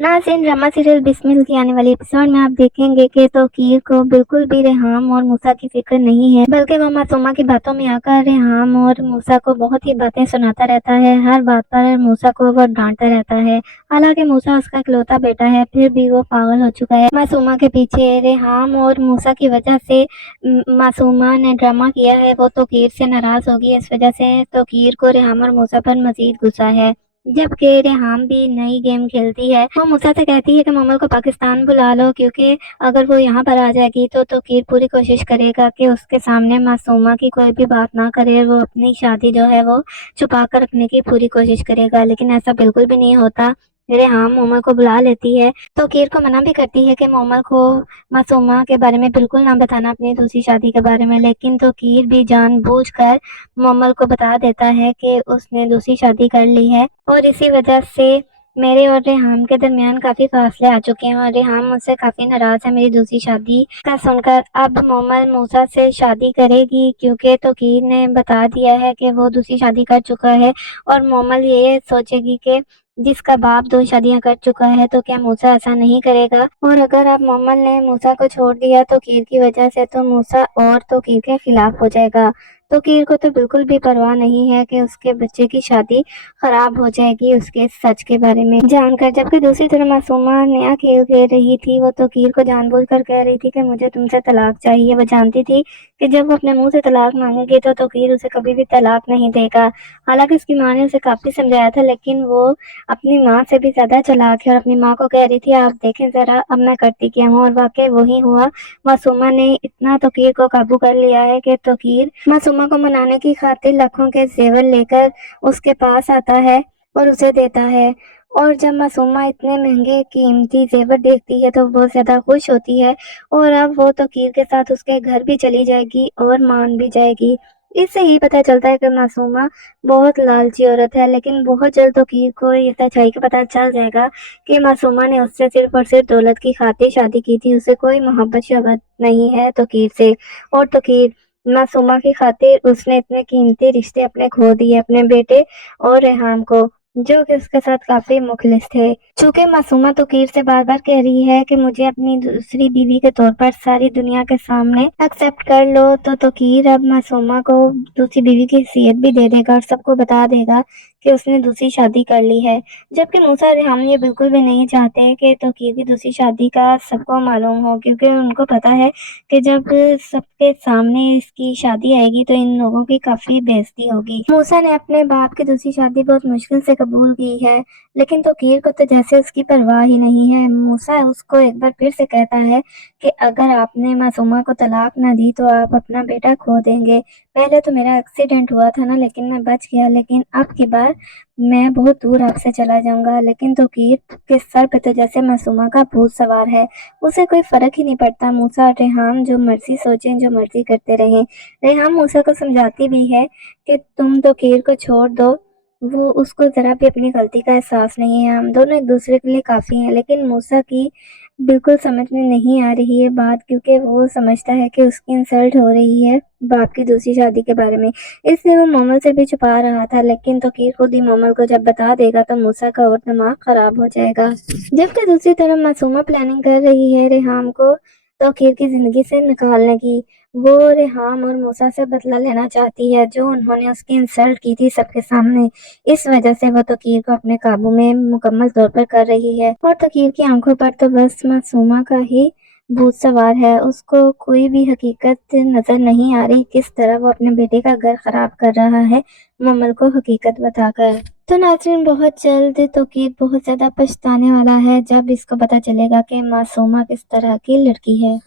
नाज़रीन, drama serial Bismil की आने वाली एपिसोड में आप देखेंगे कि तौकीर को बिल्कुल भी रेहाम और मूसा की फिक्र नहीं है, बल्कि वो मासूमा की बातों में आकर रेहाम और मूसा को बहुत ही बातें सुनाता रहता है। हर बात पर मूसा को वो डांटता रहता है। हालांकि मूसा उसका इकलौता बेटा है, फिर भी वो पागल हो चुका है मासूमा के पीछे। रेहाम और मूसा की वजह से मासूमा ने ड्रामा किया है, वो तौकीर से नाराज होगी। इस वजह से तौकीर को रेहाम और मूसा पर मजीद गुस्सा है। जबकि रेहाम भी नई गेम खेलती है। वो मूसा से कहती है कि मोमल को पाकिस्तान बुला लो, क्योंकि अगर वो यहाँ पर आ जाएगी तो तौकीर पूरी कोशिश करेगा कि उसके सामने मासूमा की कोई भी बात ना करे। वो अपनी शादी जो है वो छुपा कर रखने की पूरी कोशिश करेगा, लेकिन ऐसा बिल्कुल भी नहीं होता। रेहाम मोमल को बुला लेती है, तौकीर को मना भी करती है कि मोमल को मासूमा के बारे में बिल्कुल ना बताना, अपनी दूसरी शादी के बारे में। लेकिन तौकीर भी जानबूझकर मोमल को बता देता है कि उसने दूसरी शादी कर ली है, और इसी वजह से मेरे और रेहाम के दरमियान काफी फासले आ चुके हैं और रेहाम मुझसे काफी नाराज है मेरी दूसरी शादी का सुनकर। अब मोमल मूसा से शादी करेगी, क्योंकि तौकीर ने बता दिया है कि वो दूसरी शादी कर चुका है। और मोमल ये सोचेगी कि जिसका बाप दो शादियां कर चुका है तो क्या मूसा ऐसा नहीं करेगा। और अगर अब मोमल ने मूसा को छोड़ दिया तौकीर की वजह से, तो मूसा और तौकीर के खिलाफ हो जाएगा। तौकीर को तो बिल्कुल भी परवाह नहीं है कि उसके बच्चे की शादी खराब हो जाएगी उसके सच के बारे में जानकर। जबकि दूसरी तरफ मासूमा नया खेल खेल रही थी। वो तौकीर को जानबूझकर कह रही थी कि मुझे तुमसे तलाक चाहिए। वो जानती थी कि जब वो अपने मुंह से तलाक मांगेगी तो तौकीर उसे कभी भी तलाक नहीं देगा। हालांकि उसकी माँ ने उसे काफी समझाया था, लेकिन वो अपनी माँ से भी ज्यादा चालाक है और अपनी माँ को कह रही थी आप देखें जरा अब मैं करती क्या हूँ। और वाकई वही हुआ। मासूमा ने इतना तौकीर को काबू कर लिया है कि तौकीर मासूमा को मनाने की खातिर लाखों के जेवर लेकर उसके पास आता है और उसे देता है। और जब मासूमा इतने महंगे कीमती जेवर देखती है तो बहुत ज्यादा खुश होती है, और अब वो तौकीर के साथ उसके घर भी चली जाएगी और मान भी जाएगी। इससे ही पता चलता है कि मासूमा बहुत लालची औरत है, लेकिन बहुत जल्द तौकीर को ये सच्चाई का पता चल जाएगा कि मासूमा ने उससे सिर्फ और सिर्फ दौलत की खातिर शादी की थी। उसे कोई मोहब्बत शोहब्बत नहीं है तौकीर से। और तौकीर मासूमा की खातिर उसने इतने कीमती रिश्ते अपने खो दिए, अपने बेटे और रेहान को, जो कि उसके साथ काफी मुखलिस थे। चूंकि मासूमा तौकीर से बार बार कह रही है कि मुझे अपनी दूसरी बीवी के तौर पर सारी दुनिया के सामने एक्सेप्ट कर लो, तो तौकीर अब मासूमा को दूसरी बीवी की हैसियत भी दे देगा और सबको बता देगा कि उसने दूसरी शादी कर ली है। जबकि मूसा और रेहाम ये बिल्कुल भी नहीं चाहते कि तौकीर की दूसरी शादी का सबको मालूम हो, क्योंकि उनको पता है कि जब सबके सामने इसकी शादी आएगी तो इन लोगों की काफी बेइज्जती होगी। मूसा ने अपने बाप की दूसरी शादी बहुत मुश्किल से कबूल की है, लेकिन तौकीर को तो जैसे उसकी परवाह ही नहीं है। मूसा उसको एक बार फिर से कहता है कि अगर आपने मासूमा को तलाक ना दी तो आप अपना बेटा खो देंगे। पहले तो मेरा एक्सीडेंट हुआ था ना, लेकिन मैं बच गया, लेकिन अब की बार मैं बहुत दूर आपसे चला जाऊंगा। लेकिन तौकीर के सर पे तो जैसे मासूमा का भूत सवार है, उसे कोई फर्क ही नहीं पड़ता। मूसा और रेहाम जो मर्जी सोचें, जो मर्जी करते रहें। रेहाम मूसा को समझाती भी है कि तुम तौकीर को छोड़ दो, वो उसको जरा भी अपनी गलती का एहसास नहीं है, हम दोनों एक दूसरे के लिए काफी हैं। लेकिन मूसा की बिल्कुल समझ में नहीं आ रही है बात, क्योंकि वो समझता है कि उसकी इंसल्ट हो रही है बाप की दूसरी शादी के बारे में, इसलिए वो मोमल से भी छुपा रहा था। लेकिन तौकीर खुद ही मोमल को जब बता देगा तो मूसा का और दिमाग खराब हो जाएगा। जबकि दूसरी तरफ मासूमा प्लानिंग कर रही है रेहाम को तौकीर की जिंदगी से निकालने की। वो रेहाम और मूसा से बदला लेना चाहती है, जो उन्होंने उसकी इंसल्ट की थी सबके सामने। इस वजह से वो तौकीर को अपने काबू में मुकम्मल तौर पर कर रही है, और तौकीर की आंखों पर तो बस मासूमा का ही भूत सवार है। उसको कोई भी हकीकत नजर नहीं आ रही, किस तरह वो अपने बेटे का घर खराब कर रहा है मोमल को हकीकत बताकर। तो नाज़रीन, बहुत जल्द तौकीर बहुत ज्यादा पछताने वाला है जब इसको पता चलेगा कि मासूमा किस तरह की लड़की है।